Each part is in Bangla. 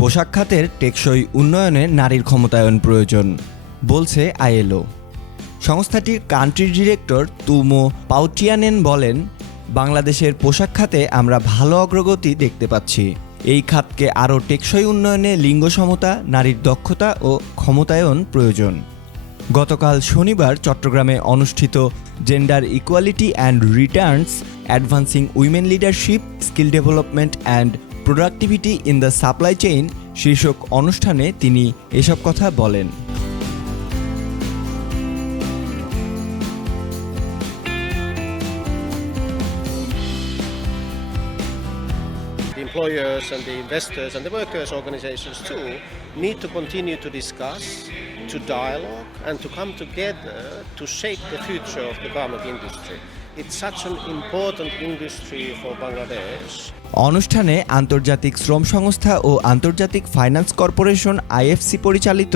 পোশাক খাতের টেকসই উন্নয়নে নারীর ক্ষমতায়ন প্রয়োজন বলছে আইএলও। সংস্থাটির কান্ট্রি ডিরেক্টর তুমো পাউটিয়ানেন বলেন, বাংলাদেশের পোশাক খাতে আমরা ভালো অগ্রগতি দেখতে পাচ্ছি। এই খাতকে আরও টেকসই উন্নয়নে লিঙ্গ সমতা, নারীর দক্ষতা ও ক্ষমতায়ন প্রয়োজন। গতকাল শনিবার চট্টগ্রামে অনুষ্ঠিত gender equality and Returns advancing women leadership, skill development and productivity in the supply chain শীর্ষক অনুষ্ঠানে তিনি এসব কথা বলেন। The employers and the investors and the workers' organizations too need to continue to discuss, to dialogue and to come together to shape the future of the garment industry. It's such an important industry for Bangladesh. অনুষ্ঠানে আন্তর্জাতিক শ্রম সংস্থা ও আন্তর্জাতিক ফাইন্যান্স কর্পোরেশন আইএফসি পরিচালিত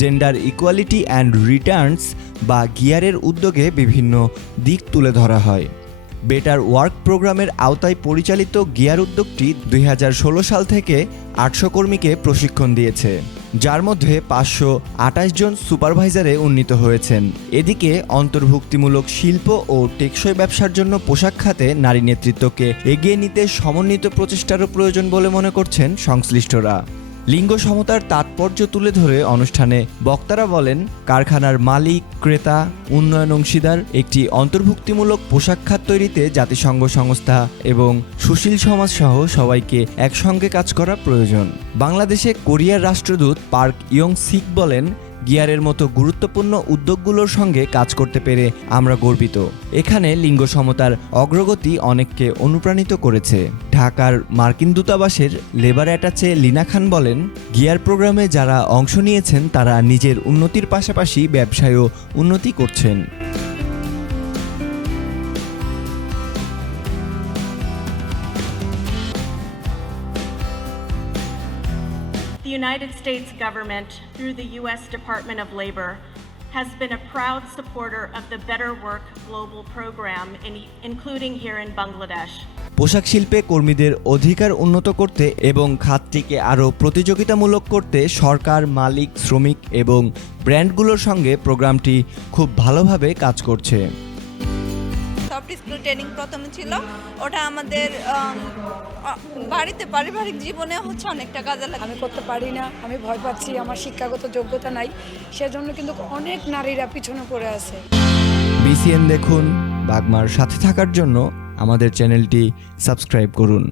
জেন্ডার ইকুয়ালিটি অ্যান্ড রিটার্নস বা গিয়ারের উদ্যোগে বিভিন্ন দিক তুলে ধরা হয়। বেটার ওয়ার্ক প্রোগ্রামের আওতায় পরিচালিত গিয়ার উদ্যোগটি 2016 সাল থেকে 800 কর্মীকে প্রশিক্ষণ দিয়েছে, যার মধ্যে 528 জন সুপারভাইজারে উন্নীত হয়েছেন। এদিকে অন্তর্ভুক্তিমূলক শিল্প ও টেকসই ব্যবসার জন্য পোশাক খাতে নারী নেতৃত্বকে এগিয়ে নিতে সমন্বিত প্রচেষ্টারও প্রয়োজন বলে মনে করছেন সংশ্লিষ্টরা। লিঙ্গ সমতার তাৎপর্য তুলে ধরে অনুষ্ঠানে বক্তারা বলেন, কারখানার মালিক, ক্রেতা, উন্নয়ন অংশীদার একটি অন্তর্ভুক্তিমূলক পোশাক খাত তৈরিতে জাতিসংঘ সংস্থা এবং সুশীল সমাজ সহ সবাইকে একসঙ্গে কাজ করা প্রয়োজন। বাংলাদেশে কোরিয়ার রাষ্ট্রদূত পার্ক ইয়ং সিক বলেন, গিয়ারের মতো গুরুত্বপূর্ণ উদ্যোগগুলোর সঙ্গে কাজ করতে পেরে আমরা গর্বিত। এখানে লিঙ্গ সমতার অগ্রগতি অনেককে অনুপ্রাণিত করেছে। ঢাকার মার্কিন দূতাবাসের লেবার অ্যাটাচে লিনা খান বলেন, গিয়ার প্রোগ্রামে যারা অংশ নিয়েছেন তারা নিজের উন্নতির পাশাপাশি ব্যবসায়ও উন্নতি করছেন। The United States government, through the U.S. Department of Labor, has been a proud supporter of the Better Work Global Program, including here in Bangladesh. পোশাক শিল্পে কর্মীদের অধিকার উন্নত করতে এবং খাতটিকে আরও প্রতিযোগিতামূলক করতে সরকার, মালিক, শ্রমিক এবং ব্র্যান্ডগুলোর সঙ্গে প্রোগ্রামটি খুব ভালোভাবে কাজ করছে। সফট স্কিল ট্রেনিং প্রথমে ছিল, ওটা আমাদের বাড়িতে পারিবারিক জীবনে অনেকটা কাজে লাগে। আমি করতে পারি না, আমি ভয় পাচ্ছি, আমার শিক্ষাগত যোগ্যতা নাই, সেজন্য কিন্তু অনেক নারীরা পিছনে পড়ে আছে। বিসিএন দেখুন। বাগমার সাথে থাকার জন্য আমাদের চ্যানেলটি সাবস্ক্রাইব করুন।